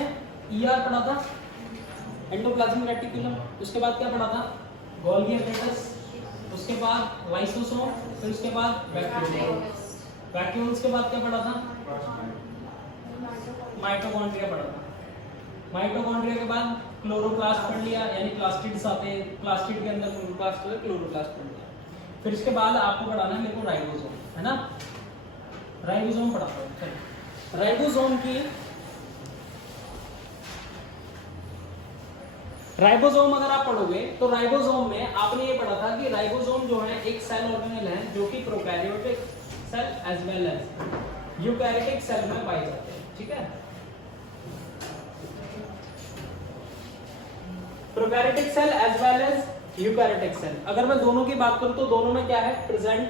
हमने ER पढ़ा था, एंडोप्लाज्मिक रेटिकुलम। उसके बाद क्या पढ़ा था, गोल्गी एपेंडिक्स, उसके बाद लाइसोसोम, फिर उसके बाद वैक्यूल। वैक्यूल्स के बाद क्या पढ़ा था, माइटोकॉन्ड्रिया पढ़ा था। माइटोकॉन्ड्रिया के बाद क्लोरोप्लास्ट पढ़ लिया, यानी प्लास्टिड्स आते हैं, प्लास्टिड के अंदर क्लोरोप्लास्ट है, क्लोरोप्लास्ट पढ़ लिया। फिर इसके बाद आपको पढ़ाना है मेरे को राइबोसोम, है ना, राइबोसोम पढ़ाता हूँ। चलो राइबोसोम की, राइबोसोम अगर आप पढ़ोगे तो राइबोसोम में आपने ये पढ़ा था कि राइबोसोम जो है एक सेल ऑर्गेनेल है जो कि prokaryotic cell as well as eukaryotic cell में पाए जाते हैं, ठीक है। Prokaryotic cell as well as eukaryotic cell, अगर मैं दोनों की बात करूं तो दोनों में क्या है, प्रेजेंट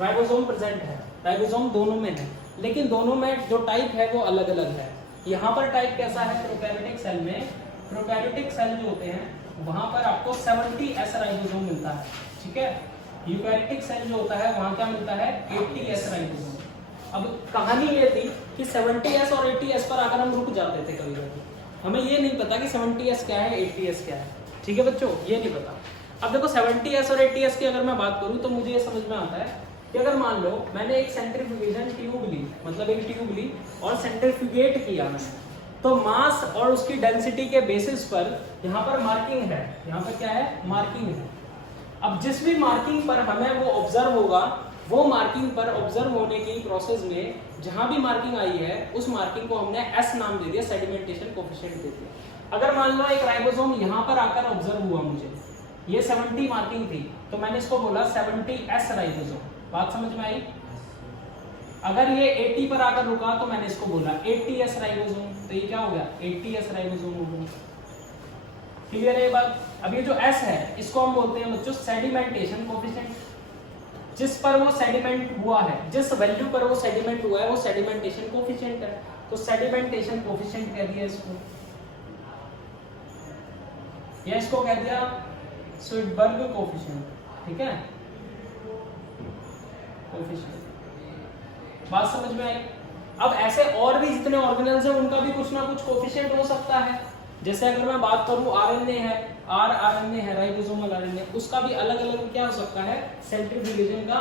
राइबोसोम प्रेजेंट है, राइबोसोम दोनों में है, लेकिन दोनों में जो टाइप है वो अलग अलग है। यहाँ पर टाइप कैसा है, प्रोकैरियोटिक सेल में, प्रोकैरियोटिक सेल जो होते हैं वहां पर आपको 70S राइबोसोम मिलता है, ठीक है। यूकैरियोटिक सेल जो होता है वहां क्या मिलता है, 80S राइबोसोम। अब कहानी ये थी कि 70S और 80S पर आकर हम रुक जाते थे कभी कभी, हमें ये नहीं पता कि 70S क्या है 80S क्या है, ठीक है बच्चों, ये नहीं पता। अब देखो 70S और 80S की अगर मैं बात करूं तो मुझे ये समझ में आता है कि अगर मान लो मैंने एक सेंट्रीफ्यूगेशन ट्यूब ली, मतलब एक ट्यूब ली और सेंट्रीफ्यूगेट किया मैंने, तो मास और उसकी डेंसिटी के बेसिस पर यहाँ पर मार्किंग है, यहाँ पर क्या है, मार्किंग है। अब जिस भी मार्किंग पर हमें वो ऑब्जर्व होगा, वो मार्किंग पर ऑब्जर्व होने की प्रोसेस में जहां भी मार्किंग आई है उस मार्किंग को हमने S नाम दे दिया, सेडिमेंटेशन कोफिशिएंट दे दिया। अगर मान लो एक राइबोसोम यहाँ पर आकर ऑब्जर्व हुआ, मुझे ये 70 मार्किंग थी तो मैंने इसको बोला 70S राइबोसोम, बात समझ में आई। अगर ये 80 पर आकर रुका तो मैंने इसको बोला 80S राइबोसोम, तो ये क्या हो गया, 80S राइबोसोम हो गया। क्लियर है ये बात। अब ये जो S है इसको हम बोलते हैं बच्चों सेडिमेंटेशन कोफिशिएंट, जिस पर वो सेडिमेंट हुआ है, जिस वैल्यू पर वो सेडिमेंट हुआ है वो सेडिमेंटेशन कोफिशिएंट है, तो सेडिमेंटेशन कोफिशिएंट कह दिया इसको, या इसको कह दिया स्वीडबर्ग कोफिशिएंट, ठीक है, कोफिशिएंट। बात समझ में आई। अब ऐसे और भी जितने ऑर्गेनेल्स हैं उनका भी कुछ ना कुछ कोफिशिएंट हो सकता है, जैसे अगर मैं बात करूं आरएनए है, आरएनए है, राइबोसोमल आरएनए, उसका भी अलग अलग क्या हो सकता है, सेंट्रीफ्यूगेशन का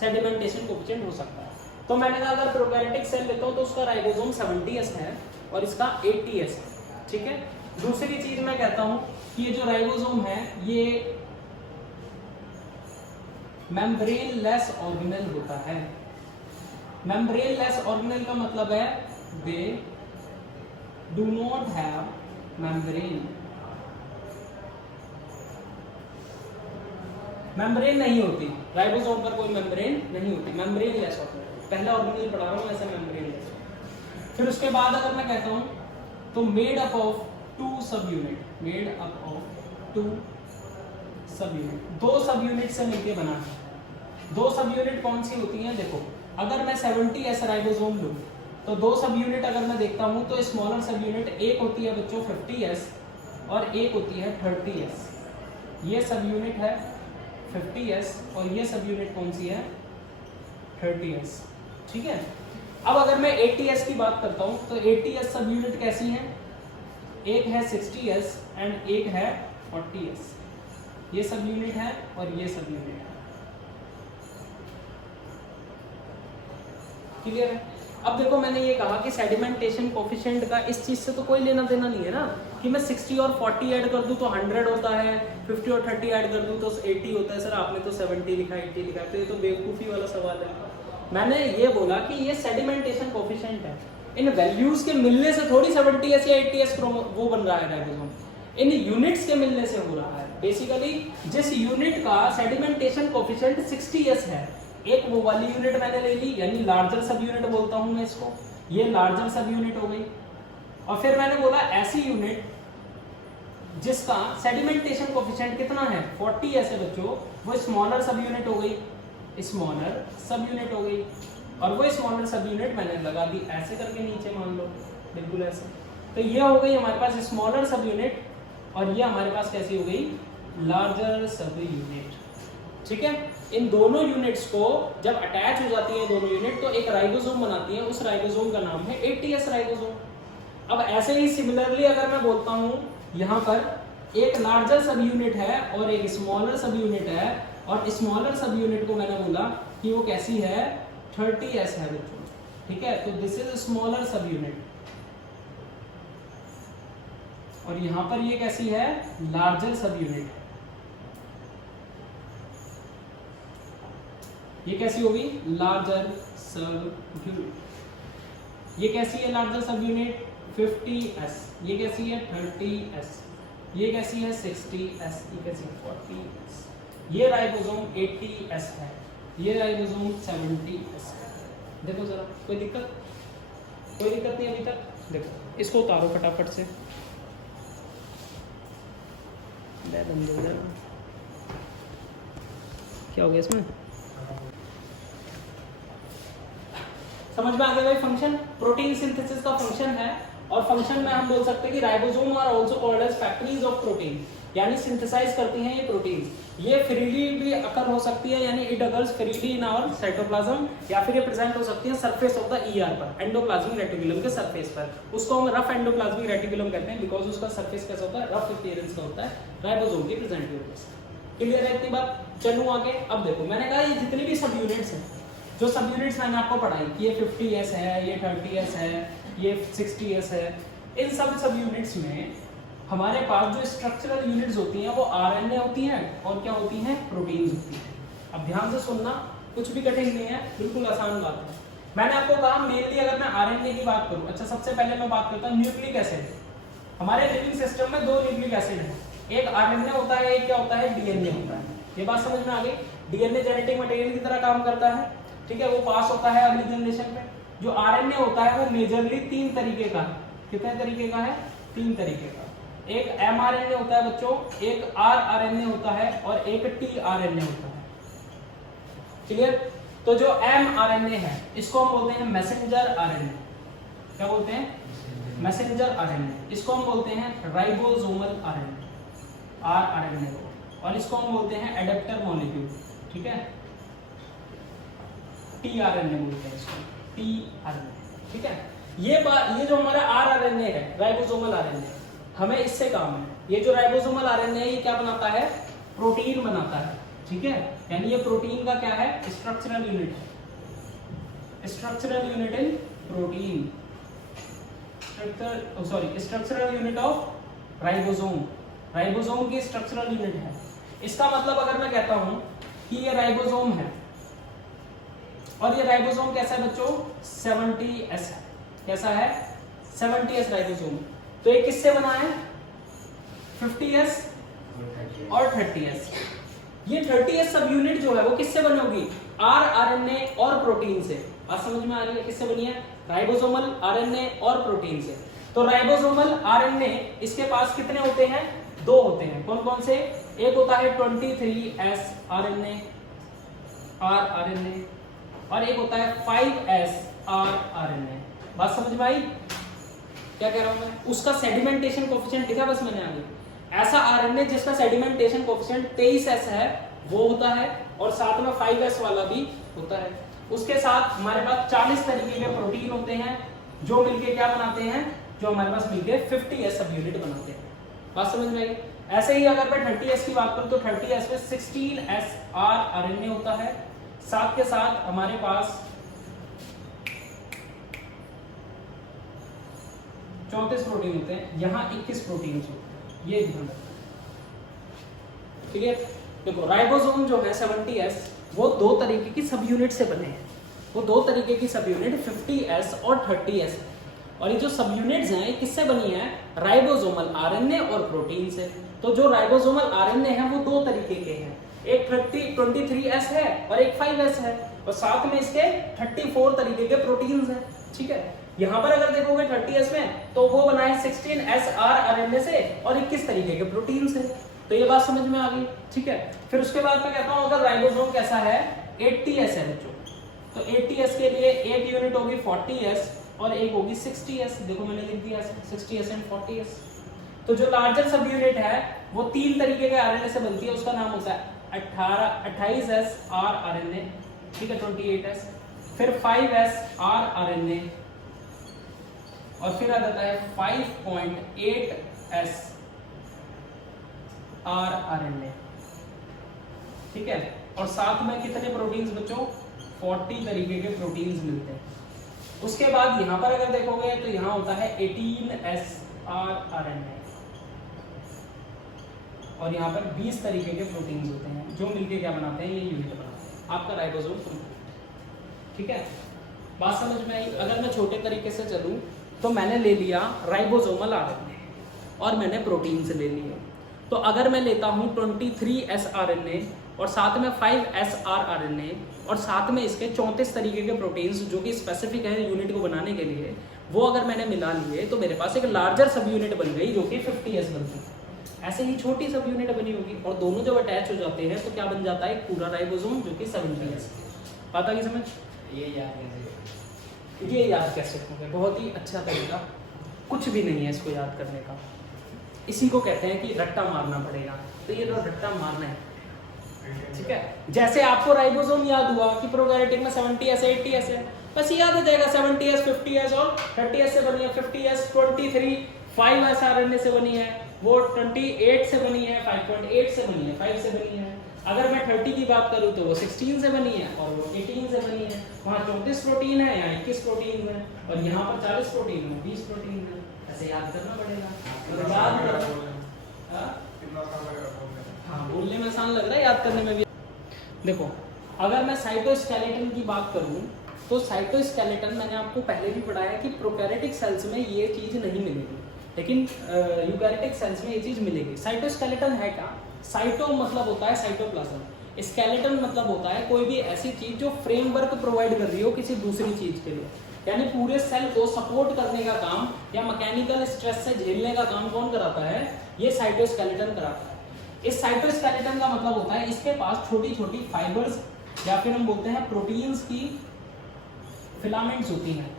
सेडिमेंटेशन कोफिशिएंट हो सकता है। तो मैंने कहा अगर प्रोकैरियोटिक सेल लेता हूं तो उसका राइबोसोम 70S है और इसका 80S है, ठीक है। दूसरी चीज मैं कहता हूं कि ये जो राइबोसोम है ये मेम्ब्रेन लेस ऑर्गेनेल होता है। मेम्ब्रेन लेस ऑर्गेनेल का मतलब है they do not have membrane, membrane नहीं होती राइबोसोम पर, कोई मेम्ब्रेन नहीं होती, मेम्ब्रेन लेस ऑर्गेनेल, पहला ऑर्गेनेल पढ़ा रहा हूं ऐसा मेम्ब्रेन लेस। फिर उसके बाद अगर मैं कहता हूं तो मेड अप ऑफ 2 सब यूनिट, मेड अप ऑफ 2 सब यूनिट, 2 सब यूनिट से मिलकर बना है। 2 सब यूनिट कौन सी होती हैं, देखो अगर मैं 70S राइबोसोम लूं तो 2 सब यूनिट अगर मैं देखता हूं तो स्मॉलर सब यूनिट एक होती है बच्चों 50S और एक होती है 30S। ये सब यूनिट है 50S और ये सब यूनिट कौन सी है, 30S, ठीक है। अब अगर मैं 80S की बात करता हूं तो 80S सब यूनिट कैसी हैं, एक है 60S एंड एक है 40S, ये सब यूनिट है और ये सब यूनिट है, क्लियर है। अब देखो मैंने ये कहा कि सेडिमेंटेशन कोफिशिएंट का इस चीज से तो कोई लेना देना नहीं है ना, कि मैं 60 और 40 ऐड कर दूं तो 100 होता है, 50 और 30 ऐड कर दूं तो 80 होता है। सर आपने तो 70 लिखा 80 लिखा, तो ये तो बेवकूफी वाला सवाल है। मैंने ये बोला कि ये सेडिमेंटेशन कोफिशिएंट है, इन वैल्यूज के मिलने से थोड़ी 70S या 80S वो बन रहा है राइबोसोम, इन यूनिट्स के मिलने से हो रहा है। बेसिकली जिस यूनिट का सेडिमेंटेशन कोफिशिएंट 60S है, एक वो वाली यूनिट मैंने ले ली, यानी लार्जर सब यूनिट बोलता हूं मैं इसको, ये लार्जर सब यूनिट हो गई। और फिर मैंने बोला ऐसी यूनिट जिसका सेडिमेंटेशन कोफिशिएंट कितना है 40S है बच्चों, वो स्मॉलर सब यूनिट हो गई, स्मॉलर सब यूनिट हो गई। और वो स्मॉलर सब यूनिट मैंने लगा दी ऐसे करके नीचे, मान लो बिल्कुल ऐसे। तो ये हो गई हमारे पास स्मॉलर सब यूनिट और ये हमारे पास कैसी हो गई, लार्जर सब यूनिट, ठीक है। इन दोनों यूनिट्स को जब अटैच हो जाती है दोनों यूनिट तो एक राइबोसोम बनाती है, उस राइबोसोम का नाम है ATS राइबोसोम। अब ऐसे ही सिमिलरली अगर मैं बोलता हूँ यहाँ पर एक लार्जर सब यूनिट है और एक स्मॉलर सब यूनिट है, और स्मॉलर सब यूनिट को मैंने बोला कि वो कैसी है 30s है बच्चों, ठीक है। तो दिस इज स्मॉलर सब यूनिट, और यहां पर ये कैसी है लार्जर सब यूनिट। ये कैसी होगी लार्जर सब यूनिट। ये कैसी है लार्जर सब यूनिट 50s, ये कैसी है 30s, ये कैसी है 60s, ये कैसी है 40s। ये राइबोसोम 80s है, ये राइबोसोम 70s है। देखो जरा कोई दिक्कत नहीं अभी तक। देखो इसको उतारो फटाफट से, क्या हो गया इसमें, समझ में आ गया भाई। फंक्शन प्रोटीन सिंथेसिस का फंक्शन है, और फंक्शन में हम बोल सकते हैं कि ribosome are also called as factories of protein, यानी सिंथेसाइज करती हैं ये प्रोटीन। ये फ्रीली भी अकर हो सकती है, यानी it occurs freely in our cytoplasm, या फिर ये प्रेजेंट हो सकती है सरफेस ऑफ द ER पर, एंडोप्लाज्मिक रेटिकुलम के सरफेस पर। उसको हम रफ एंडोप्लाज्मिक रेटिकुलम कहते हैं बिकॉज उसका सरफेस कैसा होता है रफ अपीयरेंस का होता है राइबोसोम की प्रेजेंट होने से। क्लियर है इतनी बात। चलूं आगे। अब देखो मैंने कहा ये जितनी भी सब यूनिट्स हैं, जो सब यूनिट्स मैंने आपको पढ़ाई कि ये 50s है, ये 30s है, ये 60s है, इन सब यूनिट्स में हमारे पास जो स्ट्रक्चरल यूनिट्स होती हैं वो RNA होती हैं और क्या होती हैं प्रोटीन्स होती हैं। अब ध्यान से सुनना, कुछ भी कठिन नहीं है, बिल्कुल आसान बात है। मैंने आपको कहा मेनली अगर मैं RNA की बात करूं, अच्छा सबसे पहले मैं बात करता हूं न्यूक्लिक एसिड। हमारे लिविंग सिस्टम में 2 न्यूक्लिक एसिड है, एक RNA होता है, एक क्या होता है DNA होता है। ये बात समझ में आ गई। DNA जेनेटिक मटेरियल की तरह काम करता है, ठीक है, वो पास होता है अगली जनरेशन में। जो RNA होता है वो मेजरली 3 तरीके का है। कितने तरीके का है 3 तरीके का। एक mRNA होता है बच्चों, एक rRNA होता है और एक tRNA होता है। क्लियर। तो जो mRNA है इसको हम बोलते हैं मैसेंजर RNA। क्या बोलते हैं मैसेंजर RNA। इसको हम बोलते हैं राइबोसोमल RNA, rRNA को, और इसको हम बोलते हैं एडेप्टर मॉलिक्यूल, ठीक है, tRNA बोलते हैं इसको, tRNA, ठीक है। ये जो हमारा rRNA है राइबोसोमल RNA, हमें इससे काम है। ये जो राइबोसोमल RNA है ये क्या बनाता है प्रोटीन बनाता है, ठीक है, यानी ये प्रोटीन का क्या है स्ट्रक्चरल यूनिट है, structural unit in protein, structural unit of ribosome. Ribosome की स्ट्रक्चरल यूनिट है। इसका मतलब अगर मैं कहता हूं कि ये राइबोसोम है और ये राइबोसोम कैसा है बच्चों 70s है। कैसा है 70s राइबोसोम। तो ये किससे बना है 50s और 30s। ये 30s सब यूनिट जो है वो किससे बनी होगी rRNA और प्रोटीन से। बात समझ में आ रही है किससे बनी है राइबोसोमल RNA और प्रोटीन से। तो राइबोसोमल RNA इसके पास कितने होते हैं 2 होते हैं। कौन कौन से। एक होता है 23S RNA rRNA और एक होता है 5S rRNA। बात समझ में आई क्या कह रहा हूं मैं। उसका सेडिमेंटेशन कोएफिशिएंट लिखा बस मैंने आगे। ऐसा RNA जिसका सेडिमेंटेशन कोएफिशिएंट 23S है वो होता है और साथ में 5S वाला भी होता है। उसके साथ हमारे पास 40 तरीके के प्रोटीन होते हैं जो मिलके क्या बनाते हैं जो हमारे पास मिलके 50S सब यूनिट बनाते हैं। बात समझ में आई। ऐसे ही अगर मैं 30S की बात करूं तो 30S में 16S rRNA होता है। साथ के साथ हमारे पास 34 प्रोटीन होते हैं। यहाँ 21 प्रोटीन होते हैं। ये ध्यान रखना ठीक है। देखो राइबोसोम जो है 70S वो 2 तरीके की सब यूनिट से बने हैं। वो 2 तरीके की सब यूनिट 50S और 30S है। और ये जो सब यूनिट्स हैं ये किससे बनी है राइबोसोमल RNA और प्रोटीन से। तो जो राइबोसोमल RNA है वो 2 तरीके के हैं। एक 23S है और एक 5S है और साथ में इसके 34 तरीके के प्रोटीन्स हैं। ठीक है। यहाँ पर अगर देखोगे 30S में तो वो बना है 16S rRNA से और 21 तरीके के प्रोटीन से। तो ये बात समझ में आ गई। ठीक है। फिर उसके बाद मैं कहता हूँ अगर राइबोसोम कैसा है 80S है बच्चों। तो 80S के लिए एक यूनिट होगी 40S और एक होगी 60S। देखो मैंने लिख दिया 60S एंड 40S। तो जो लार्जर सब यूनिट है वो 3 तरीके के RNA से बनती है। उसका नाम होता है 28S R RNA, ठीक है 28S, फिर 5S R RNA, और फिर आ जाता है 5.8S R RNA, ठीक है। और साथ में कितने प्रोटीन्स बच्चों, 40 तरीके के प्रोटीन्स मिलते हैं। उसके बाद यहाँ पर अगर देखोगे तो यहाँ होता है 18S R RNA, और यहाँ पर 20 तरीके के प्रोटीन्स होते हैं जो मिलके क्या बनाते हैं, ये यूनिट बनाते हैं आपका राइबोसोम कंप्लीट, ठीक है। बात समझ में आई। अगर मैं छोटे तरीके से चलूँ तो मैंने ले लिया राइबोसोमल आरएनए और मैंने प्रोटीन्स ले लिए। तो अगर मैं लेता हूँ 23S RNA और साथ में 5S R RNA और साथ में इसके 34 तरीके के प्रोटीन्स जो कि स्पेसिफिक है यूनिट को बनाने के लिए, वो अगर मैंने मिला लिए तो मेरे पास एक लार्जर सब यूनिट बन गई जो कि 50S बनती है। ऐसे ही छोटी सब यूनिट बनी होगी और दोनों जब अटैच हो जाते हैं तो क्या बन जाता है, एक पूरा राइबोसोम जो कि 70S। आता कि समझ? ये याद कैसे रखोगे, बहुत ही अच्छा तरीका, कुछ भी नहीं है इसको याद करने का। इसी को कहते हैं कि रट्टा मारना पड़ेगा। तो ये तो रट्टा मारना है, ठीक है। जैसे आपको राइबोसोम याद हुआ कि प्रोकैरियोटिक में 70S 80S है, बस याद हो जाएगा 70S 50S और 30S से बनी है, 50S 23 5S RNA से बनी है, वो 28 से बनी है, 5.8 से बनी है, 5 से बनी है। अगर मैं 30 की बात करूं तो वो 16 से बनी है और वो 18 से बनी है। वहाँ 34 प्रोटीन है, यहाँ 21 प्रोटीन है, और यहाँ पर 40 प्रोटीन है, 20 प्रोटीन है। ऐसे याद करना पड़ेगा। याद करो, हाँ बोलने में आसान लग रहा है, याद करने में भी। देखो अगर मैं साइटोस्केलेटन की बात करूं तो साइटोस्केलेटन मैंने आपको पहले भी पढ़ाया कि प्रोकैरियोटिक सेल्स में ये चीज़ नहीं मिलेगी, लेकिन यूकैरियोटिक सेल्स में ये चीज़ मिलेगी। साइटोस्केलेटन है क्या? साइटो मतलब होता है साइटोप्लाज्म, स्केलेटन मतलब होता है कोई भी ऐसी चीज़ जो फ्रेमवर्क प्रोवाइड कर रही हो किसी दूसरी चीज़ के लिए, यानी पूरे सेल को सपोर्ट करने का काम या मैकेनिकल स्ट्रेस से झेलने का काम कौन कराता है? ये साइटोस्केलेटन कराता है। इस साइटोस्केलेटन का मतलब होता है इसके पास छोटी छोटी फाइबर्स या फिर हम बोलते हैं प्रोटीन्स की फिलामेंट्स होती हैं।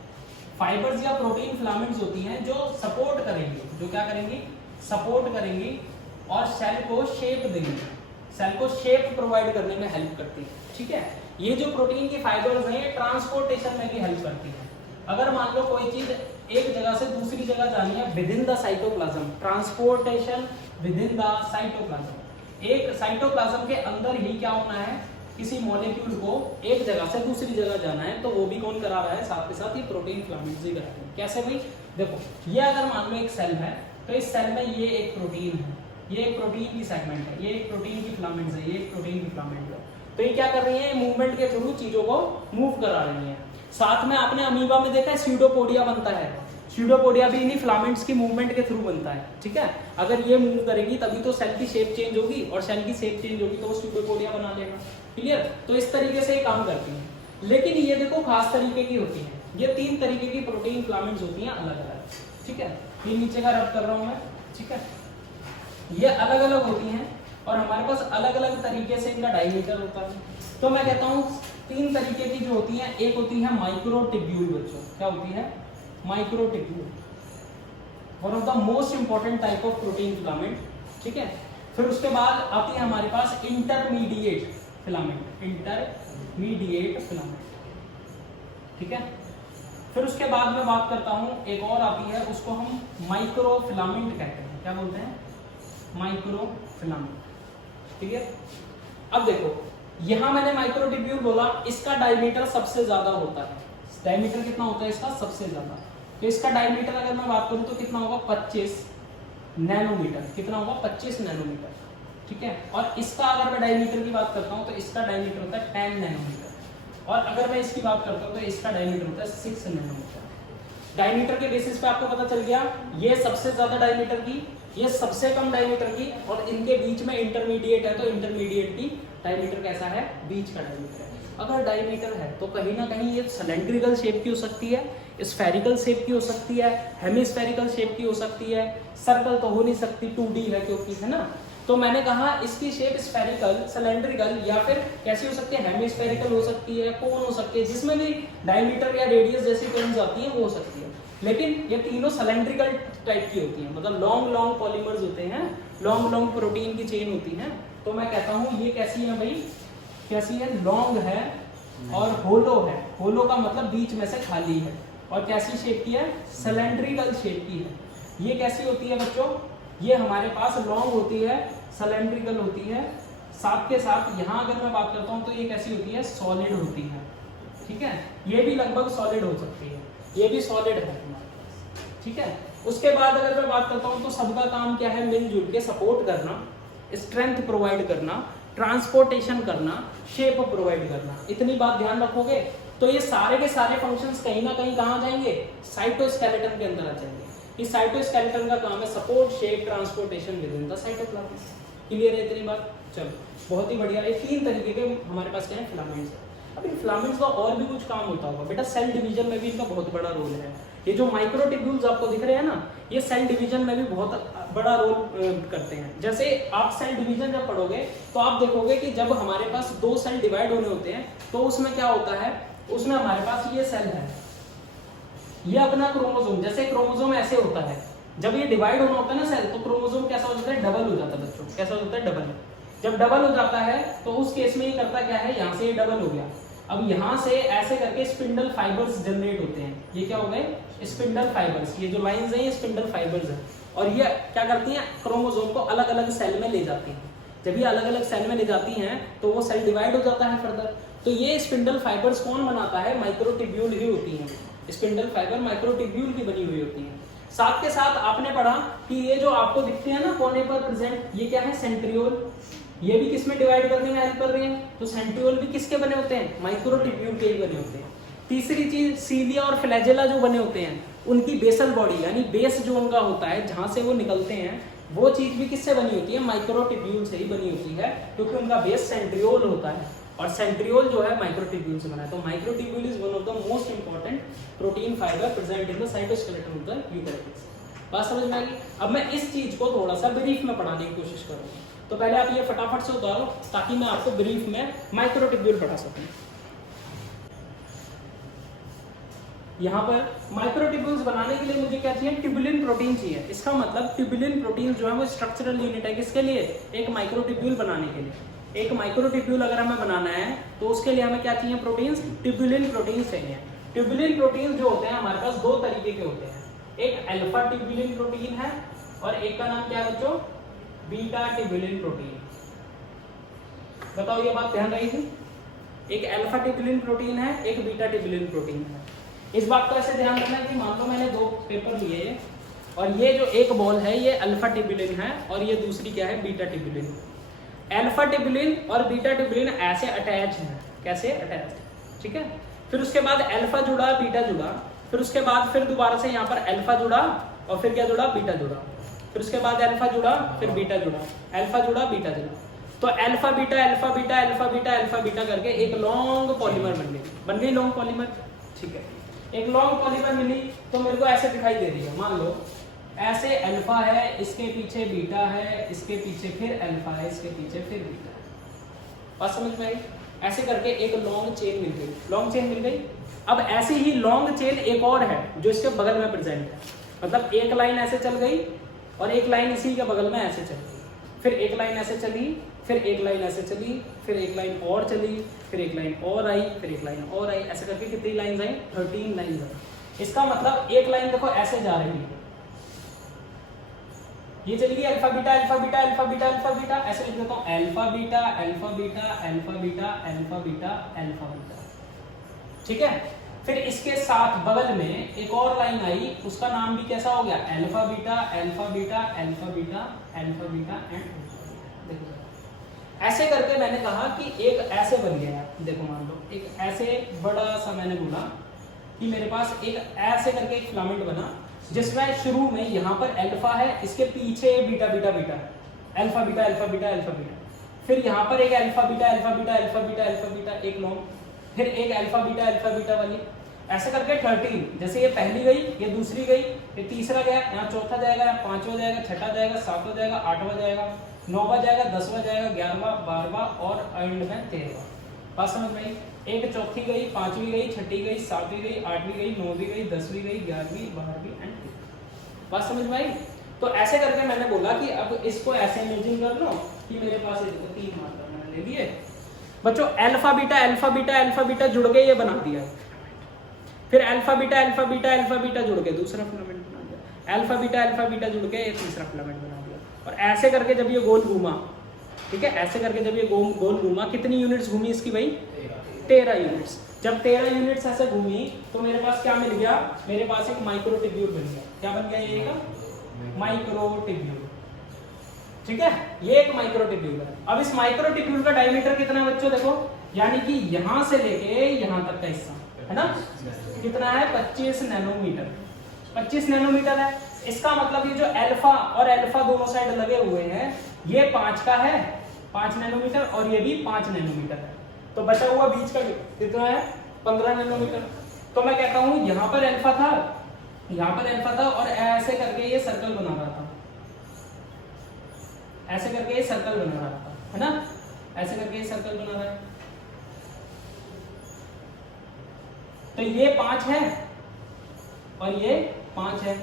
फाइबर्स या प्रोटीन फिलामेंट्स होती हैं जो सपोर्ट करेंगी, जो क्या करेंगी? सपोर्ट करेंगी और सेल को शेप देंगी, सेल को शेप प्रोवाइड करने में हेल्प करती है, ठीक है। ये जो प्रोटीन की फाइबर्स हैं ये ट्रांसपोर्टेशन में भी हेल्प करती है। अगर मान लो कोई चीज एक जगह से दूसरी जगह जानी है within the cytoplasm, transportation within the cytoplasm, एक साइटोप्लाज्म के अंदर ही क्या होना है, किसी मॉलिक्यूल को एक जगह से दूसरी जगह जाना है, तो वो भी कौन करा रहा है? साथ के साथ ये प्रोटीन फिलामेंट्स ही करा रहे हैं। कैसे भाई? देखो ये अगर मान लो एक सेल है तो इस सेल में ये एक प्रोटीन है, ये एक प्रोटीन की सेगमेंट है, ये एक प्रोटीन की फिलामेंट्स है, ये एक प्रोटीन की फिलामेंट है। तो ये क्या कर रही है? मूवमेंट के थ्रू चीजों को मूव करा रही है। साथ में आपने अमीबा में देखा है स्यूडोपोडिया बनता है, स्यूडोपोडिया भी इन्हीं फिलामेंट्स की मूवमेंट के थ्रू बनता है, ठीक है। अगर ये मूव करेगी तभी तो सेल की शेप चेंज होगी, और सेल की शेप चेंज होगी तो वो स्यूडोपोडिया बना लेगा, क्लियर। तो इस तरीके से ये काम करती है। लेकिन ये देखो खास तरीके की होती है, ये 3 तरीके की प्रोटीन फिलामेंट्स होती हैं अलग अलग, ठीक है। ये नीचे का रब कर रहा हूं मैं, ठीक है। ये अलग अलग होती हैं और हमारे पास अलग अलग तरीके से इनका डायमीटर होता है। तो मैं कहता हूँ 3 तरीके की जो होती हैं, एक होती है माइक्रोट्यूब्यूल बच्चों, क्या होती है? Microtubule, one of the most important type of protein filament, ठीक है। फिर उसके बाद आती है हमारे पास इंटरमीडिएट फिलामेंट, इंटरमीडिएट फिलामेंट, ठीक है। फिर उसके बाद मैं बात करता हूं एक और आती है, उसको हम माइक्रो फिलामेंट कहते हैं। क्या बोलते हैं? माइक्रो फिलामेंट, ठीक है। अब देखो यहां मैंने माइक्रोट्यूब्यूल बोला, इसका डायमीटर सबसे ज्यादा होता है। डायमीटर कितना होता है इसका? सबसे ज्यादा। तो इसका डायमीटर अगर मैं बात करूं तो कितना होगा? 25 नैनोमीटर। कितना होगा? 25 नैनोमीटर, ठीक है। और इसका अगर मैं डायमीटर की बात करता हूं तो इसका डायमीटर होता है 10 नैनोमीटर, और अगर मैं इसकी बात करता हूं तो इसका डायमीटर होता है 6 नैनोमीटर। डायमीटर के बेसिस पे आपको पता चल गया ये सबसे ज्यादा डायमीटर की, ये सबसे कम डायमीटर की, और इनके बीच में इंटरमीडिएट है, तो इंटरमीडिएट की डायमीटर कैसा है? बीच का डायमीटर है। अगर डायमीटर है तो कहीं ना कहीं ये सिलेंड्रिकल शेप की हो सकती है, स्फेरिकल शेप की हो सकती है, हेमिस्फेरिकल शेप की हो सकती है, सर्कल तो हो नहीं सकती, 2D है क्योंकि, है ना। तो मैंने कहा इसकी शेप स्फेरिकल, सिलेंड्रिकल या फिर कैसी हो सकती है? हेमिस्फेरिकल हो सकती है, कोन हो सकती है, जिसमें भी डायमीटर या रेडियस जैसी टर्म्स आती है वो हो सकती है। लेकिन ये तीनों सिलेंड्रिकल टाइप की होती हैं, मतलब लॉन्ग लॉन्ग पॉलीमर्स होते हैं, लॉन्ग लॉन्ग प्रोटीन की चेन होती हैं। तो मैं कहता हूँ ये कैसी है भाई, कैसी है, लॉन्ग है और होलो है। होलो का मतलब बीच में से खाली है, और कैसी शेप की है, सिलेंड्रिकल शेप की है। ये कैसी होती है बच्चों, ये हमारे पास लॉन्ग होती है, सिलेंड्रिकल होती है। साथ के साथ यहाँ अगर मैं बात करता हूँ तो ये कैसी होती है, सॉलिड होती है। ठीक है, ये भी लगभग सॉलिड हो सकती है, ये भी सॉलिड है हमारे पास। ठीक है, उसके बाद अगर मैं बात करता हूँ तो सबका काम क्या है, मिलजुल के सपोर्ट करना, स्ट्रेंथ प्रोवाइड करना, ट्रांसपोर्टेशन करना, शेप प्रोवाइड करना। इतनी बात ध्यान रखोगे तो ये सारे के सारे फंक्शंस कहीं ना कहीं कहाँ जाएंगे, साइटोस्केलेटन के अंदर आ जाएंगे। इस साइटोस्केलेटन का काम है support, shape, transportation with in the cytoplasm. Clear है इतनी बात? चलो बहुत ही बढ़िया। ये तीन तरीके के हमारे पास क्या है, फिलामेंट्स है। अब इन फिलामेंट्स का और भी कुछ काम होता होगा बेटा, सेल डिवीजन में भी इनका बहुत बड़ा रोल है। ये जो माइक्रोट्यूब्यूल्स आपको दिख रहे हैं ना, ये सेल डिवीजन में भी बहुत बड़ा रोल करते हैं। जैसे आप सेल डिवीजन जब पढ़ोगे तो आप देखोगे कि जब हमारे पास दो सेल डिवाइड होने होते हैं तो उसमें क्या होता है, उसमें हमारे पास ये सेल है, ये अपना क्रोमोसोम, जैसे क्रोमोसोम ऐसे होता है, जब ये डिवाइड होना होता है ना सेल, तो क्रोमोसोम कैसा हो जाता है, डबल हो जाता है बच्चों। कैसा हो जाता है, डबल। जब डबल हो जाता है तो उस केस में ये करता क्या है, यहाँ से ये डबल हो गया, अब यहाँ से ऐसे करके स्पिंडल फाइबर्स जनरेट होते हैं। ये क्या हो गए, स्पिंडल फाइबर्स। ये जो लाइंस हैं ये स्पिंडल फाइबर्स हैं, और ये क्या करती हैं, क्रोमोसोम को अलग अलग सेल में ले जाती हैं। जब ये अलग अलग सेल में ले जाती हैं तो वो सेल डिवाइड हो जाता है फर्दर। तो ये स्पिंडल फाइबर्स कौन बनाता है, माइक्रोट्यूब्यूल ही होती हैं। स्पिंडल फाइबर माइक्रोट्यूब्यूल की बनी हुई होती हैं। साथ के साथ आपने पढ़ा कि ये जो आपको दिखते हैं ना कोने पर प्रेजेंट, ये क्या है, सेंट्रियोल। ये भी किसमें डिवाइड करने में हेल्प कर रही है, तो सेंट्रियोल भी किसके बने होते हैं, माइक्रोट्यूब्यूल के ही बने होते हैं। तीसरी चीज, सीलिया और फ्लैजेला जो बने होते हैं, उनकी बेसल बॉडी यानी बेस जो उनका होता है जहां से वो निकलते हैं, वो चीज भी किससे बनी होती है, माइक्रोट्यूब्यूल से ही बनी होती है, क्योंकि उनका बेस सेंट्रियोल होता है, और सेंट्रियोल जो है माइक्रोट्यूब्यूल से बना है। तो microtubule is one of the most important protein fibre present in the cytoskeleton of the eukaryotes. बात समझ में आ गई? अब मैं इस चीज को थोड़ा सा ब्रीफ में पढ़ाने की कोशिश करूंगा, तो पहले आप ये फटाफट से उतारो ताकि मैं आपको ब्रीफ में माइक्रोट्यूब्यूल पढ़ा सकूं। यहाँ पर माइक्रोट्यूब्यूल्स बनाने के लिए मुझे क्या चाहिए, ट्यूबुलिन प्रोटीन चाहिए। इसका मतलब ट्यूबुलिन प्रोटीन जो है वो स्ट्रक्चरल यूनिट है, किसके लिए, एक माइक्रोट्यूब्यूल बनाने के लिए। एक माइक्रोट्यूब्यूल अगर हमें बनाना है तो उसके लिए हमें क्या चाहिए, प्रोटीन्स, ट्यूबुलिन प्रोटीन्स चाहिए। ट्यूबुलिन प्रोटीन जो होते हैं हमारे पास दो तरीके के होते हैं, एक अल्फा ट्यूबुलिन प्रोटीन है और एक का नाम क्या है बच्चों, बीटा ट्यूबुलिन प्रोटीन। बताओ ये बात ध्यान रही थी, एक अल्फा ट्यूबुलिन प्रोटीन है, एक बीटा ट्यूबुलिन प्रोटीन है। इस बात को ऐसे ध्यान रखना कि मान लो मैंने दो पेपर लिए और ये जो एक बॉल है ये अल्फा ट्यूबुलिन है और ये दूसरी क्या है, बीटा ट्यूबुलिन। अल्फा ट्यूबुलिन और बीटा ट्यूबुलिन ऐसे अटैच हैं, कैसे अटैच, ठीक है। फिर उसके बाद अल्फा जुड़ा, बीटा जुड़ा, फिर उसके बाद फिर दोबारा से यहाँ पर अल्फा जुड़ा और फिर क्या जुड़ा, बीटा जुड़ा, फिर उसके बाद अल्फा जुड़ा, फिर बीटा जुड़ा, अल्फा जुड़ा, बीटा जुड़ा। तो alpha beta alpha beta alpha beta alpha beta करके एक लॉन्ग पॉलीमर बन गई लॉन्ग पॉलीमर, ठीक है। एक लॉन्ग पॉलीमर मिली तो मेरे को ऐसे दिखाई दे रही है, मान लो ऐसे अल्फा है, इसके पीछे बीटा है, इसके पीछे फिर अल्फा है, इसके पीछे फिर बीटा है। बात समझ में आई? ऐसे करके एक लॉन्ग चेन मिल गई, लॉन्ग चेन मिल गई। अब ऐसी ही लॉन्ग चेन एक और है जो इसके बगल में प्रेजेंट है, मतलब एक लाइन ऐसे चल गई और एक लाइन इसी के बगल में ऐसे चल गई, फिर एक लाइन ऐसे चली, फिर एक लाइन ऐसे चली, फिर एक लाइन और चली, फिर एक लाइन और आई, फिर एक लाइन और आई, ऐसे करके कितनी लाइंस आई, 13 लाइंस आई। इसका मतलब एक लाइन देखो ऐसे जा रही है, ये चली गई alpha beta alpha beta alpha beta alpha beta, ऐसे लिख देता हूं alpha beta alpha beta alpha beta alpha beta alpha beta, ठीक है। फिर इसके साथ बगल में एक और लाइन आई, उसका नाम भी कैसा हो गया, alpha beta alpha beta alpha beta alpha beta and देखो ऐसे करके मैंने कहा कि एक ऐसे बन गया। देखो मान लो एक ऐसे बड़ा सा मैंने बोला कि मेरे पास एक ऐसे करके एक फिलामेंट बना जिसमें शुरू में यहाँ पर अल्फा है, इसके पीछे beta beta beta, alpha beta alpha beta alpha beta, फिर यहाँ पर एक alpha beta alpha beta alpha beta alpha beta एक लॉन्ग, फिर एक अल्फा बीटा वाली, ऐसे करके 13। जैसे ये पहली गई, ये दूसरी गई, ये तीसरा गया, यहाँ चौथा जाएगा, यहाँ पांचवा जाएगा, छठा जाएगा, सातवां जाएगा, आठवां जाएगा, नौवां जाएगा, 10वां जाएगा, 11वां, 12वां और एंड में 13वां। बात समझ में आई? एक चौथी गई, पांचवी गई, छठी गई, सातवीं गई, आठवीं गई, नौवीं गई, 10वीं गई, 11वीं, 12वीं एंड बात समझ में आई? तो ऐसे करके मैंने बोला कि अब इसको ऐसे इमेजिन कर लो कि मेरे पास ये देखो 3 मात्रा मैंने ले लिए बच्चों, alpha beta alpha beta alpha beta जुड़ के ये बना दिया, फिर alpha beta alpha beta alpha beta जुड़ के दूसरा फिलामेंट बना दिया, अल्फा बीटा जुड़ के ये तीसरा फिलामेंट बना दिया। और ऐसे करके जब ये गोल घूमा, ठीक है, ऐसे करके जब ये गोल घूमा, कितनी यूनिट्स घूमी इसकी भाई? 13 यूनिट्स। जब 13 यूनिट्स ऐसे घूमी तो मेरे पास क्या मिल गया? मेरे पास एक माइक्रोट्यूब्यूल बन गया। क्या बन गया? ये एक माइक्रोट्यूब्यूल, ठीक है, ये एक माइक्रोट्यूब्यूल है। अब इस माइक्रोट्यूब्यूल का डायमीटर कितना है बच्चों? देखो, यानी कि यहां से लेके यहां तक का हिस्सा है ना, कितना है? 25 नैनोमीटर। 25 नैनोमीटर है। इसका मतलब ये जो अल्फा और अल्फा दोनों साइड लगे हुए हैं, ये 5 का है, 5 नैनोमीटर, और ये भी 5 नैनोमीटर है। तो बचा हुआ बीच का कितना है? 15 नैनोमीटर। तो मैं कहता हूं यहां पर अल्फा था, यहां पर अल्फा था, और ऐसे करके ये सर्कल बना रहा था, ऐसे करके ये सर्कल बना रहा था, है ना, ऐसे करके ये सर्कल बना रहा है। तो ये 5 है और ये 5 है,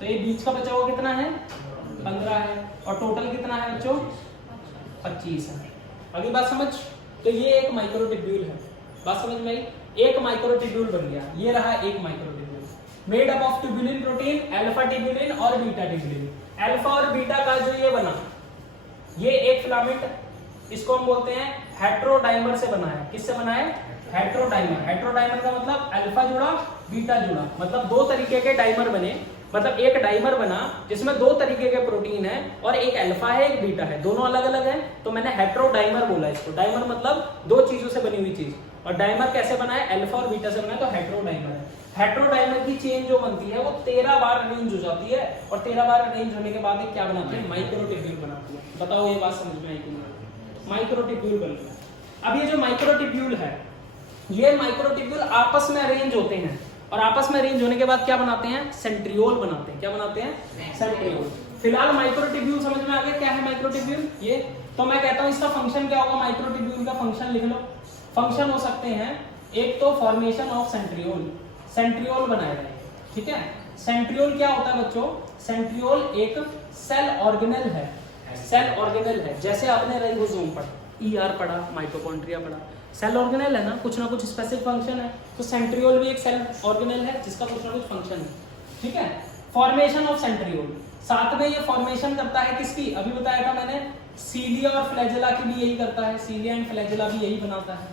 तो ये बीच का बचा हुआ कितना है? 15 है, और टोटल कितना है बच्चों? 25 है। अगली बात समझ। तो ये एक माइक्रोट्यूब्यूल है, बात समझ में आई? एक माइक्रोट्यूब्यूल बन गया, ये रहा एक microtubule, made up of tubulin protein, alpha tubulin और बीटा ट्यूबुलिन। अल्फा और बीटा का जो ये बना, ये एक फिलामेंट, इसको हम बोलते हैं हेट्रोडाइमर से बना है। किससे बना है? हेट्रोडाइमर। हेट्रोडाइमर का मतलब अल्फा जुड़ा, बीटा जुड़ा, मतलब 2 तरीके के डाइमर बने, मतलब एक डाइमर बना जिसमें 2 तरीके के प्रोटीन है, और एक अल्फा है एक बीटा है, दोनों अलग अलग है, तो मैंने हेट्रोडाइमर बोला इसको। डाइमर मतलब 2 चीजों से बनी हुई चीज, और डाइमर कैसे बना है? अल्फा और बीटा से बना है, तो हेट्रोडाइमर है। हेट्रोडाइमर की चेन जो बनती है वो 13 बार अरेंज हो जाती है, और 13 बार अरेंज होने के बाद एक क्या बनाती है? माइक्रोट्यूब्यूल बनाती है। बताओ ये बात समझ में आई कि नहीं? माइक्रोट्यूब्यूल बन गया। अब ये जो माइक्रोट्यूब्यूल है, ये माइक्रोट्यूब्यूल आपस में अरेंज होते हैं, और आपस में अरेंज होने के बाद क्या बनाते हैं? सेंट्रियोल बनाते हैं। क्या बनाते हैं? सेंट्रियोल। फिलहाल माइक्रोट्यूब्यूल समझ में आ गया क्या है माइक्रोट्यूब्यूल? ये तो मैं कहता हूं इसका फंक्शन क्या होगा? माइक्रोट्यूब्यूल का फंक्शन लिख लो। फंक्शन हो सकते हैं, एक तो फॉर्मेशन ऑफ सेंट्रियोल, सेंट्रियोल बनाए गए, ठीक है। सेंट्रियोल क्या होता है बच्चों? सेंट्रियोल एक सेल ऑर्गेनेल है, सेल ऑर्गेनेल है। जैसे आपने राइबोसोम पढ़ा, ईआर पढ़ा, माइटोकॉन्ड्रिया पढ़ा, सेल ऑर्गेनेल है ना, कुछ ना कुछ स्पेसिफिक फंक्शन है। तो सेंट्रियोल भी एक सेल ऑर्गेनेल है जिसका कुछ ना कुछ फंक्शन है, ठीक है। फॉर्मेशन ऑफ सेंट्रियोल, साथ में ये फॉर्मेशन करता है किसकी? अभी बताया था मैंने, सीलिया और फ्लैजेला की भी यही करता है, सीलिया एंड फ्लैजेला भी यही बनाता है।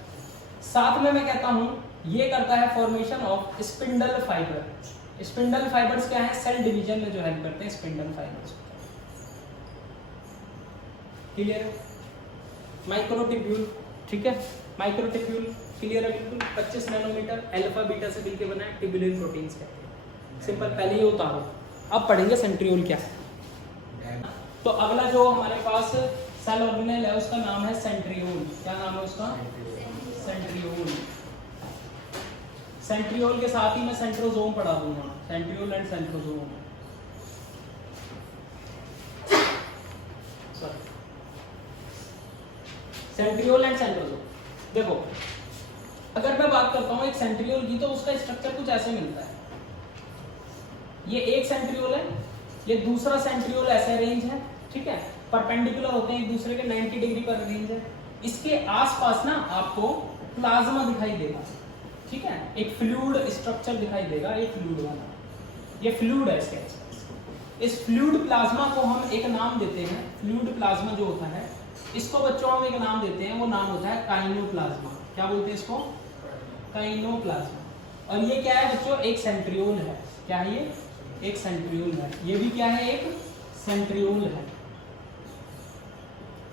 साथ में मैं कहता हूं ये करता है formation of spindle fibre. Spindle fibres क्या है? सेल डिवीजन में जो हेल्प करते हैं स्पिंडल फाइबर्स। क्लियर? माइक्रोट्यूब्यूल, ठीक है, माइक्रोट्यूब्यूल क्लियर है बिल्कुल। 25 नैनोमीटर अल्फा बीटा से मिलकर बना है, ट्यूबुलिन प्रोटीन्स कहते हैं। सिंपल, पहले ये उतारो, अब पढ़ेंगे सेंट्रियोल क्या है। तो अगला जो हमारे पास सेल ऑर्गेनेल है उसका नाम है सेंट्रियोल। क्या नाम है उसका? सेंट्रियोल। सेंट्रियोल के साथ ही मैं सेंट्रोजोम पढ़ा दूंगा, centriole and centrosome. Centriole and centrosome. देखो, अगर मैं बात करता हूं एक सेंट्रियोल की, तो उसका स्ट्रक्चर कुछ ऐसे मिलता है। ये एक सेंट्रियोल है, ये दूसरा सेंट्रियोल ऐसे अरेंज है, ठीक है, परपेंडिकुलर होते हैं एक दूसरे के, 90 डिग्री पर अरेंज है। इसके आसपास ना आपको प्लाज्मा दिखाई देगा, ठीक है, एक फ्लूइड स्ट्रक्चर दिखाई देगा, ये फ्लूइड वाला, ये फ्लूइड है इसके आसपास। इस फ्लूइड प्लाज्मा को हम एक नाम देते हैं, फ्लूइड प्लाज्मा जो होता है इसको बच्चों हम एक नाम देते हैं, वो नाम होता है काइनोप्लाज्मा। क्या बोलते हैं इसको? काइनोप्लाज्मा। और ये क्या है बच्चों? एक सेंट्रियोल है। क्या है ये? एक सेंट्रियोल है। ये भी क्या है? एक सेंट्रियोल है,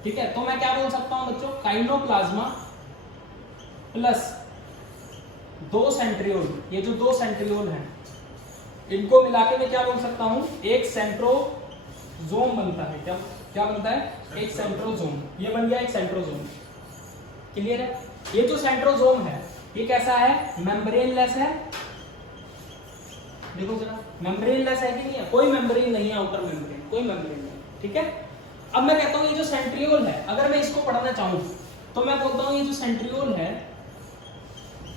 ठीक है। तो मैं क्या बोल सकता हूं बच्चों? काइनोप्लाज्मा प्लस 2 सेंट्रियोल, ये जो 2 सेंट्रियोल हैं इनको मिला के मैं क्या बोल सकता हूं? एक सेंट्रोजोम बनता है। क्या बनता है? एक सेंट्रोजोम। ये बन गया एक सेंट्रोजोम। क्लियर है? ये जो सेंट्रोजोम है ये कैसा है? मेम्ब्रेनलेस है। देखो जरा, मेम्ब्रेनलेस है कि नहीं है? कोई मेम्ब्रेन नहीं है, आउटर मेम्ब्रेन, कोई मेम्ब्रेन नहीं, ठीक है। अब मैं कहता हूं ये जो सेंट्रियोल है, अगर मैं इसको पढ़ना चाहूं तो मैं बोलता हूं ये जो सेंट्रियोल है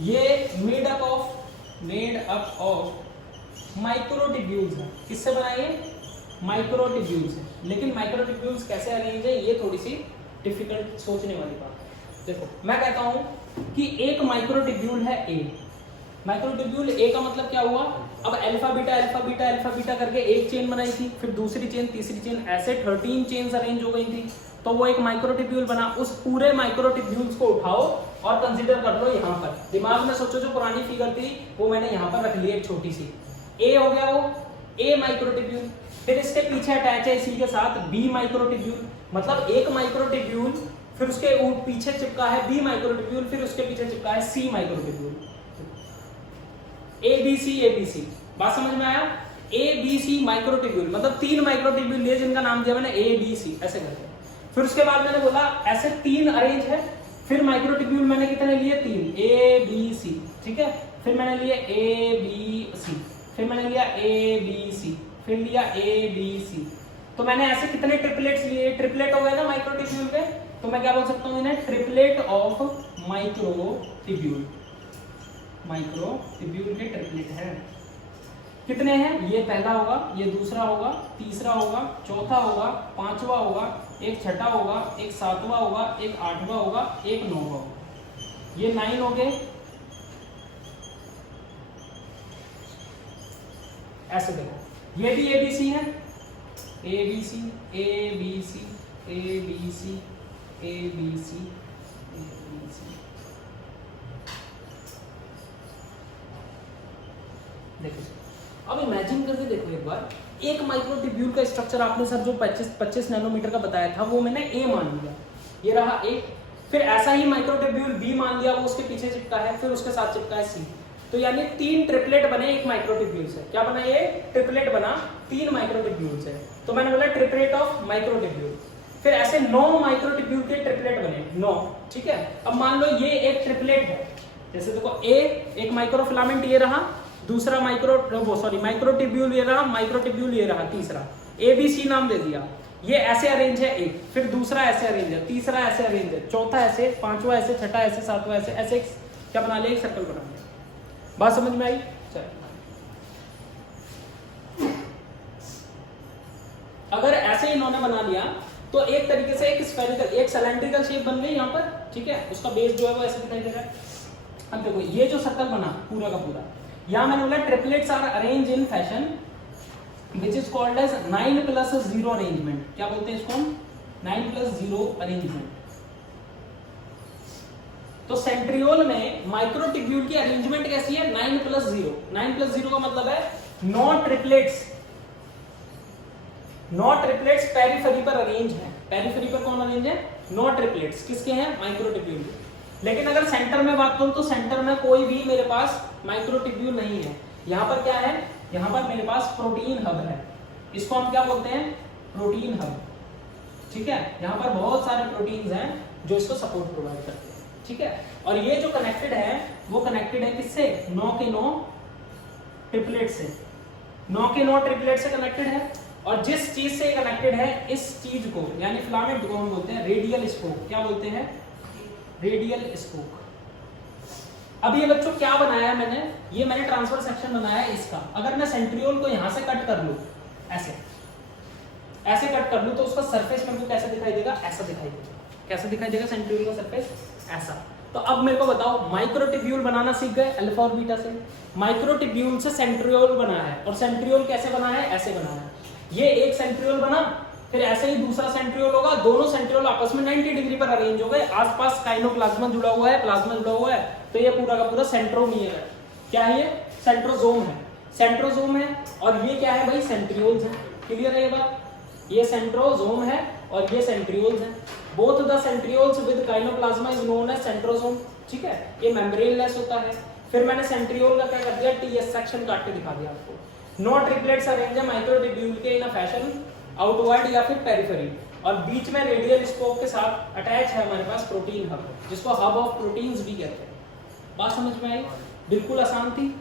ये मेड अप ऑफ माइक्रोट्यूब्यूल्स है। किससे बनाए? माइक्रोट्यूब्यूल्स है। लेकिन माइक्रोट्यूब्यूल्स कैसे अरेंज है ये थोड़ी सी डिफिकल्ट सोचने वाली बात है। देखो मैं कहता हूं कि एक माइक्रोट्यूब्यूल है ए। माइक्रोट्यूब्यूल ए का मतलब क्या हुआ? अब alpha beta alpha beta alpha beta करके एक चेन बनाई थी, फिर दूसरी चेन, तीसरी चेन, ऐसे 13 चेन्स अरेंज हो गई थी, तो वो एक माइक्रोट्यूब्यूल बना। उस पूरे माइक्रोट्यूब्यूल्स को उठाओ और कंसीडर कर लो यहाँ पर। दिमाग में सोचो जो पुरानी फिगर थी वो मैंने यहाँ पर रख ली एक छोटी सी। ए हो गया वो ए माइक्रोट्यूब्यूल, फिर इसके पीछे अटैच है इसी के साथ बी माइक्रोट्यूब्यूल, मतलब एक माइक्रोट्यूब्यूल, फिर उसके पीछे चिपका है बी माइक्रोट्यूब्यूल, फिर उसके पीछे चिपका है सी माइक्रोट्यूब्यूल। एबीसी बात समझ में आया? एबीसी माइक्रोट्यूब्यूल मतलब 3 माइक्रोट्यूब्यूल लिए जिनका नाम दिया मैंने एबीसी ऐसे करके। फिर उसके बाद मैंने बोला ऐसे 3 अरेंज है, फिर माइक्रोट्यूब्यूल मैंने कितने लिए? 3 एबीसी, ठीक है। फिर मैंने लिए एबीसी, फिर मैंने लिया एबीसी, फिर लिया एबीसी। तो मैंने ऐसे कितने ट्रिपलेट्स लिए? ट्रिपलेट हो गए ना माइक्रोट्यूब्यूल के, तो मैं क्या बोल सकता हूँ इन्हें? Triplet of microtubule. माइक्रोट्यूब्यूल के ट्रिपलेट है। कितने हैं? ये पहला होगा, ये दूसरा होगा, तीसरा होगा, चौथा होगा, पांचवा होगा, एक छठा होगा, एक सातवां होगा, एक आठवां होगा, एक नौवां होगा। ये 9 हो गए। ऐसे देखो ये भी एबीसी है, ABC ABC ABC ABC ABC. देखो अब इमेजिन करके देखो एक बार, एक माइक्रोट्यूब्यूल का स्ट्रक्चर आपने सर जो 25 नैनोमीटर का बताया था वो मैंने ए मान लिया, ये रहा ए। फिर ऐसा ही माइक्रोट्यूब्यूल बी मान लिया, वो उसके पीछे चिपका है, फिर उसके साथ चिपका है सी। तो यानी 3 ट्रिपलेट बने एक माइक्रोट्यूब्यूल से। क्या बना? ये ट्रिपलेट बना 3 माइक्रोट्यूब्यूल से। तो मैंने बोला ट्रिपलेट ऑफ माइक्रोट्यूब्यूल। फिर ऐसे 9 माइक्रोट्यूब्यूल के ट्रिपलेट बने, 9, ठीक है। अब मान लो ये एक ट्रिपलेट है, जैसे देखो ए एक माइक्रोफिलामेंट ये रहा, दूसरा माइक्रोट्यूब्यूल ये रहा, माइक्रोट्यूब्यूल ये रहा, तीसरा एबीसी नाम दे दिया। ये ऐसे अरेंज है एक, फिर दूसरा ऐसे अरेंज है, तीसरा ऐसे अरेंज है, चौथा ऐसे, पांचवा ऐसे, छठा ऐसे, सातवां ऐसे, ऐसे क्या बना लिया? एक सर्कल बना लिया। बात समझ में आई? चल अगर ऐसे इन्होंने बना लिया तो एक तरीके से एक स्फेरिकल, एक सिलेंड्रिकल शेप बन गई यहाँ पर, ठीक है। उसका बेस जो है वो ऐसे दिखाई दे रहा है। अब देखो ये जो सर्कल बना पूरा का पूरा, यहाँ मैंने बोला triplets are arrange in fashion which is called as 9+0 arrangement. क्या बोलते हैं इसको हम? 9+0 अरेंजमेंट। तो सेंट्रियोल में माइक्रोट्यूब्यूल की अरेंजमेंट कैसी है? 9+0। 9+0 का मतलब है 9 ट्रिपलेट्स पेरिफेरी पर अरेंज है। पेरिफेरी पर कौन अरेंज है? 9 ट्रिपलेट्स। किसके हैं? माइक्रोट्यूब्यूल के। लेकिन अगर सेंटर में बात करूं तो सेंटर में कोई भी मेरे पास माइक्रोट्यूब्यूल नहीं है। यहाँ पर क्या है? यहाँ पर मेरे पास प्रोटीन हब है। इसको हम क्या बोलते हैं? प्रोटीन हब, ठीक है। यहाँ पर बहुत सारे प्रोटीन्स हैं जो इसको सपोर्ट प्रोवाइड करते हैं, ठीक है। और ये जो कनेक्टेड है वो कनेक्टेड है किससे? 9 के 9 ट्रिपलेट से। 9 के 9 ट्रिपलेट से कनेक्टेड है। और जिस चीज से कनेक्टेड है इस चीज को यानी फिलामेंट को हम बोलते हैं रेडियल स्पोक। क्या बोलते हैं? Radial spoke. अब ये बच्चों क्या बनाया है मैंने? ये मैंने ट्रांसफर सेक्शन बनाया है इसका। अगर मैं सेंट्रियोल को यहां से कट कर लूं, ऐसे कट कर लूं तो उसका सरफेस मेरे को कैसे दिखाई देगा? ऐसा दिखाई देगा। कैसे दिखाई देगा सेंट्रियोल का सरफेस? ऐसा। तो अब मेरे को बताओ, माइक्रोट्यूब्यूल बनाना सीख गए अल्फा और बीटा से। माइक्रोट्यूब्यूल से सेंट्रियोल बना है, और सेंट्रियोल कैसे बना है? ऐसे बना है। ये एक सेंट्रियोल बना, फिर ऐसे ही दूसरा सेंट्रियोल होगा। दोनों सेंट्रियोल आपस में 90 डिग्री पर अरेंज हो गए। आसपास काइनोप्लाज्मा जुड़ा हुआ है, प्लाज्मा जुड़ा हुआ है, तो ये पूरा का पूरा सेंट्रोमियर है। क्या है ये? सेंट्रोजोम है। सेंट्रोजोम है। और ये क्या है भाई? सेंट्रियोल्स है। क्लियर है ये बात? ये सेंट्रोजोम है और ये सेंट्रियोल्स है। Both the centrioles with kinoplasma is known as centrosome, ठीक है। ये मेम्ब्रेनलेस होता है। फिर मैंने सेंट्रियोल का क्या कर दिया? टीएस सेक्शन काट के दिखा दिया आपको। 9 ट्रिपलेट्स अरेंज है माइक्रोट्यूब्यूल के इन अ फैशन आउटवर्ड या फिर पेरिफेरी, और बीच में रेडियल स्पोक के साथ अटैच है हमारे पास प्रोटीन हब, जिसको हब ऑफ प्रोटीन्स भी कहते हैं। बात समझ में आई? बिल्कुल आसान थी।